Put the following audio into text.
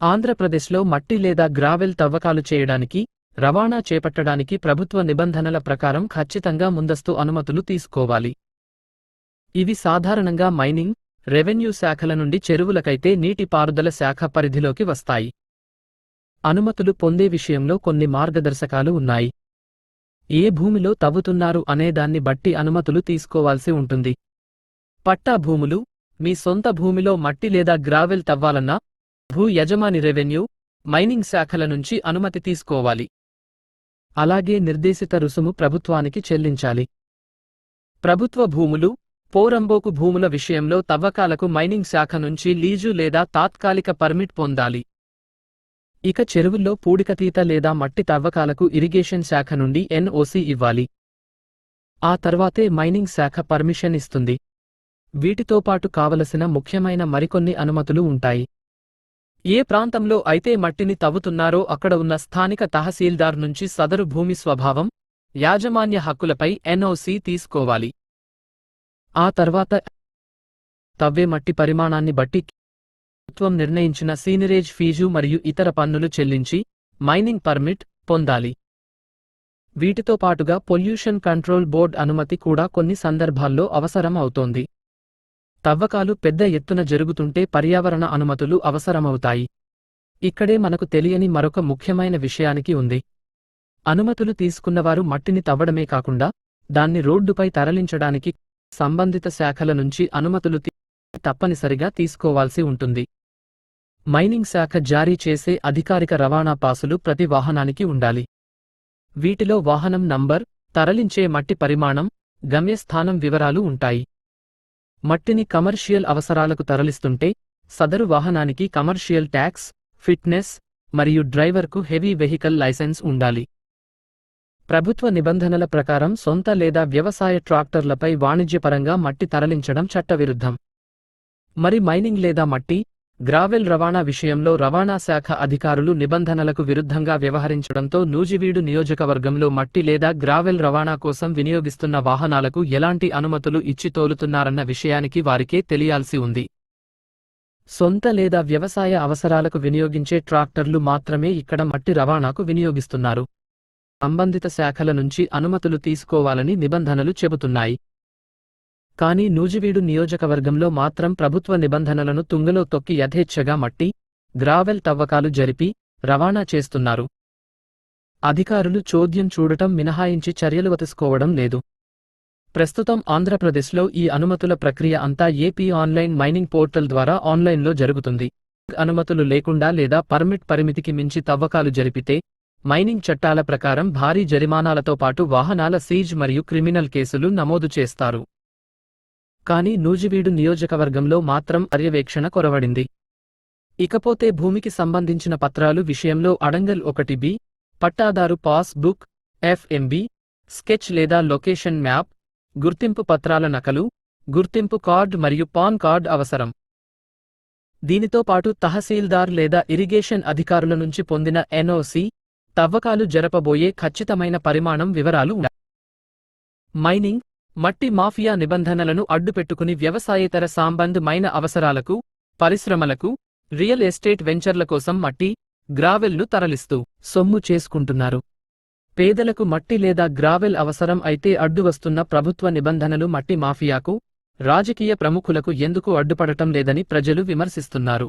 ఆంధ్రప్రదేశ్లో మట్టి లేదా గ్రావెల్ తవ్వకాలు చేయడానికి, రవాణా చేపట్టడానికి ప్రభుత్వ నిబంధనల ప్రకారం ఖచ్చితంగా ముందస్తు అనుమతులు తీసుకోవాలి. ఇవి సాధారణంగా మైనింగ్, రెవెన్యూ శాఖల నుండి చెరువులకైతే నీటిపారుదల శాఖ పరిధిలోకి వస్తాయి. అనుమతులు పొందే విషయంలో కొన్ని మార్గదర్శకాలు ఉన్నాయి. ఏ భూమిలో తవ్వుతున్నారు అనేదాన్ని బట్టి అనుమతులు తీసుకోవాల్సి ఉంటుంది. పట్టా భూములు, మీ సొంత భూమిలో మట్టి లేదా గ్రావెల్ తవ్వాలన్నా భూ యజమాని రెవెన్యూ, మైనింగ్ శాఖల నుంచి అనుమతి తీసుకోవాలి. అలాగే నిర్దేశిత రుసుము ప్రభుత్వానికి చెల్లించాలి. ప్రభుత్వ భూములు, పోరంబోకు భూముల విషయంలో తవ్వకాలకు మైనింగ్ శాఖ నుంచి లీజు లేదా తాత్కాలిక పర్మిట్ పొందాలి. ఇక చెరువుల్లో పూడికతీత లేదా మట్టి తవ్వకాలకు ఇరిగేషన్ శాఖ నుండి ఎన్ఓసి ఇవ్వాలి. ఆ తర్వాతే మైనింగ్ శాఖ పర్మిషన్ ఇస్తుంది. వీటితో పాటు కావలసిన ముఖ్యమైన మరికొన్ని అనుమతులు ఉంటాయి. ఏ ప్రాంతంలో అయితే మట్టిని తవ్వుతున్నారో అక్కడ ఉన్న స్థానిక తహసీల్దార్ నుంచి సదరు భూమి స్వభావం, యాజమాన్య హక్కులపై ఎన్ఓసి తీసుకోవాలి. ఆ తర్వాత తవ్వే మట్టి పరిమాణాన్ని బట్టి ప్రభుత్వం నిర్ణయించిన సీనిరేజ్ ఫీజు మరియు ఇతర పన్నులు చెల్లించి మైనింగ్ పర్మిట్ పొందాలి. వీటితో పాటుగా పొల్యూషన్ కంట్రోల్ బోర్డ్ అనుమతి కూడా కొన్ని సందర్భాల్లో అవసరం అవుతోంది. తవ్వకాలు పెద్ద ఎత్తున జరుగుతుంటే పర్యావరణ అనుమతులు అవసరమవుతాయి. ఇక్కడే మనకు తెలియని మరొక ముఖ్యమైన విషయానికి ఉంది. అనుమతులు తీసుకున్నవారు మట్టిని తవ్వడమే కాకుండా దాన్ని రోడ్డుపై తరలించడానికి సంబంధిత శాఖల నుంచి అనుమతులు తప్పనిసరిగా తీసుకోవాల్సి ఉంటుంది. మైనింగ్ శాఖ జారీ చేసే అధికారిక రవాణా పాసులు ప్రతి వాహనానికి ఉండాలి. వీటిలో వాహనం నంబర్, తరలించే మట్టి పరిమాణం, గమ్యస్థానం వివరాలు ఉంటాయి. మట్టిని కమర్షియల్ అవసరాలకు తరలిస్తుంటే సదరు వాహనానికి కమర్షియల్ ట్యాక్స్, ఫిట్నెస్ మరియు డ్రైవర్కు హెవీ వెహికల్ లైసెన్స్ ఉండాలి. ప్రభుత్వ నిబంధనల ప్రకారం సొంత లేదా వ్యవసాయ ట్రాక్టర్లపై వాణిజ్యపరంగా మట్టి తరలించడం చట్టవిరుద్ధం. మరి మైనింగ్ లేదా మట్టి, గ్రావెల్ రవాణా విషయంలో రవాణా శాఖ అధికారులు నిబంధనలకు విరుద్ధంగా వ్యవహరించడంతో నూజివీడు నియోజకవర్గంలో మట్టి లేదా గ్రావెల్ రవాణా కోసం వినియోగిస్తున్న వాహనాలకు ఎలాంటి అనుమతులు ఇచ్చి తోలుతున్నారన్న విషయానికి వారికే తెలియాల్సి ఉంది. సొంత లేదా వ్యవసాయ అవసరాలకు వినియోగించే ట్రాక్టర్లు మాత్రమే ఇక్కడ మట్టి రవాణాకు వినియోగిస్తున్నారు. సంబంధిత శాఖల నుంచి అనుమతులు తీసుకోవాలని నిబంధనలు చెబుతున్నాయి. కానీ నూజివీడు నియోజకవర్గంలో మాత్రం ప్రభుత్వ నిబంధనలను తుంగలో తొక్కి యథేచ్ఛగా మట్టి, గ్రావెల్ తవ్వకాలు జరిపి రవాణా చేస్తున్నారు. అధికారులు చోద్యం చూడటం మినహాయించి చర్యలు తీసుకోవడం లేదు. ప్రస్తుతం ఆంధ్రప్రదేశ్లో ఈ అనుమతుల ప్రక్రియ అంతా ఏపీ ఆన్లైన్ మైనింగ్ పోర్టల్ ద్వారా ఆన్లైన్లో జరుగుతుంది. అనుమతులు లేకుండా లేదా పర్మిట్ పరిమితికి మించి తవ్వకాలు జరిపితే మైనింగ్ చట్టాల ప్రకారం భారీ జరిమానాలతో పాటు వాహనాల సీజ్ మరియు క్రిమినల్ కేసులు నమోదు చేస్తారు. కానీ నూజివీడు నియోజకవర్గంలో మాత్రం పర్యవేక్షణ కొరవడింది. ఇకపోతే భూమికి సంబంధించిన పత్రాలు విషయంలో అడంగల్ 1B, పట్టాదారు పాస్ బుక్, FMB, స్కెచ్ లేదా లొకేషన్ మ్యాప్, గుర్తింపు పత్రాల నకలు, గుర్తింపు కార్డ్ మరియు పాన్ కార్డ్ అవసరం. దీనితో పాటు తహసీల్దార్ లేదా ఇరిగేషన్ అధికారుల నుంచి పొందిన ఎన్ఓసి, తవ్వకాలు జరపబోయే ఖచ్చితమైన పరిమాణం వివరాలు ఉండాలి. మైనింగ్, మట్టి మాఫియా నిబంధనలను అడ్డుపెట్టుకుని వ్యవసాయేతర సంబంధమైన అవసరాలకు, పరిశ్రమలకు, రియల్ ఎస్టేట్ వెంచర్ల కోసం మట్టి, గ్రావెల్ను తరలిస్తూ సొమ్ము చేసుకుంటున్నారు. పేదలకు మట్టి లేదా గ్రావెల్ అవసరం అయితే అడ్డు వస్తున్న ప్రభుత్వ నిబంధనలు మట్టి మాఫియాకు, రాజకీయ ప్రముఖులకు ఎందుకు అడ్డుపడటం లేదని ప్రజలు విమర్శిస్తున్నారు.